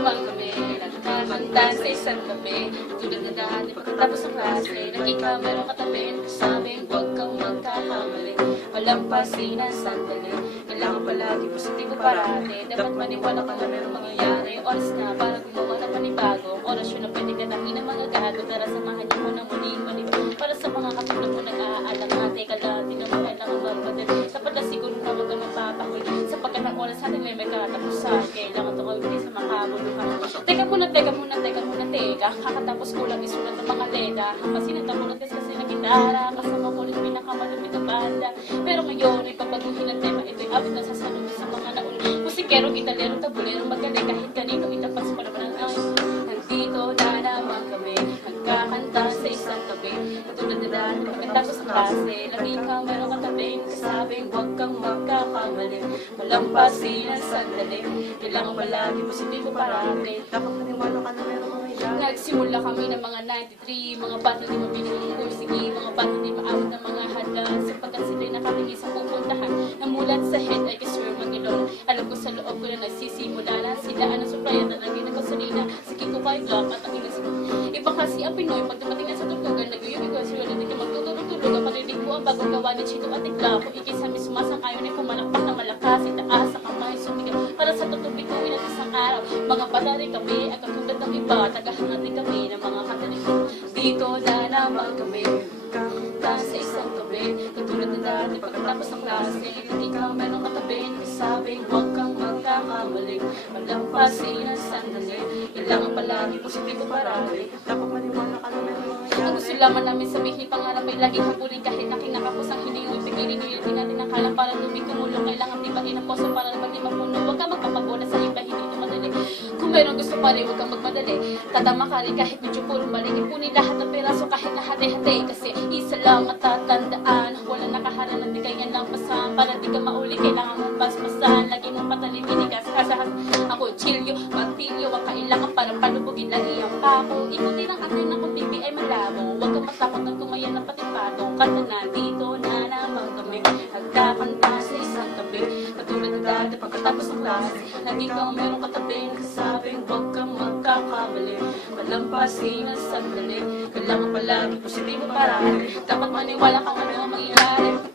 naman kami nagkakanta sa isang gabi. Tulad na dati pagkatapos ng klase, lagi ka merong katabi, nagsasabing huwag kang magkakamali. Walang pasinan sandali, kailangan palagi positibo parati. Dapat maniwala ka na merong mangyayari. Oras na para gumawa ng panibagong orasyon na pwede ka namin ng mga gago. Tara samahan niyo mo na muling balik. Para sa mga katulad mo nag-aalang ate ka lang, di naman kailangan magpadali. Sapat na siguro na huwag kang magpapakoy, sapagkat ang oras natin may katapusan. Kailangan ito kawin sa makabuluhan. Teka muna, kakatapos ko lang isulat ng mga leda. Hampasin ang tamulat kasi ng gitara, kasama ko rin pinakamalupit na banda. Pero ngayon ay papaguhin ang tema, ito'y abot na sasalubong sa mga nauli. Musikero, gitalero, tabulero, magaling kahit kanino, itapas pa naman ang ayos. Nandito na naman kami, nagkakanta sa isang tabi. Katulad na dahil pagkatapos sa klase, lagi kang merong katabi, sabing huwag kang magkakamali. Walang pasinan sandali, kailangan palagi positibo parati. Dapat maniwala ka na merong mga ilan. Nagsimula kami ng mga 93, mga bata di mabiling kursigi, mga bata di maawit ng mga hadlan, sapagkat sila'y nakatingin sa pupuntahan. Namulat sa head ay kay Sir Magilon. Alam ko sa loob ko na nagsisimula na sila ang supplier na lagi ng gasolina. Sige ko kay Glock at ang ilang sila. Iba kasi ang Pinoy, pag dumating na sa tugtugan, nag-uyong ikaw sila, hindi ka magtutulog-tulog. Ang parinig mo ang bagong gawa ni Chito at Iklapo. Ikisami sumasang ayaw na kumalakpak na malakas, itaas sa kamay, sumigaw. Para sa tutubituin at isang araw, mga bata rin kami, at katulad ng iba, tagahangat din kami ng mga katalig. Dito na naman kami, kakanta sa isang gabi. Katulad na dati pagkatapos ng klase, hindi ka merong katabi, nagsasabing huwag kang magkakamali. Walang pasinan sandali, kailangan palagi positibo parati. Dapat maniwala ka na merong mga ilan. Ang gusto lamang namin sabihin, pangarap ay laging habulin kahit nakinakapos ang hindi yung pigilin. Nililitin natin ang kalang para lumikumulo. Kailangan tibahin ang poso para naman di mapuno. Huwag ka magpapagola sa iba, hindi ito madali. Kung mayroong gusto pa rin, huwag kang magmadali. Tatama ka rin kahit medyo purong balik. Ipunin lahat ng peraso kahit nahati-hati. Kasi isa lang at tatandaan, wala nakaharap ng di kaya lang pasahan. Para di ka mauli, kailangan mong basbasahan. Lagi mong patalitin, kasahan. Ako, chilyo, martilyo, ang kailangan para palubugin. Lagi ang pako, ikutin ang atin na kung hindi ay malabo. Huwag kang matakot ng tumayan ng patipatong. Kanta na dito na naman kami, nagkakanta sa isang tabi. Katulad na dati pagkatapos ng klase, lagi kang merong katabi, nagsasabing huwag kang magkakamali. Walang pasinan sandali, kailangan palagi positibo parati. Dapat maniwala ka ano ang mangyayari.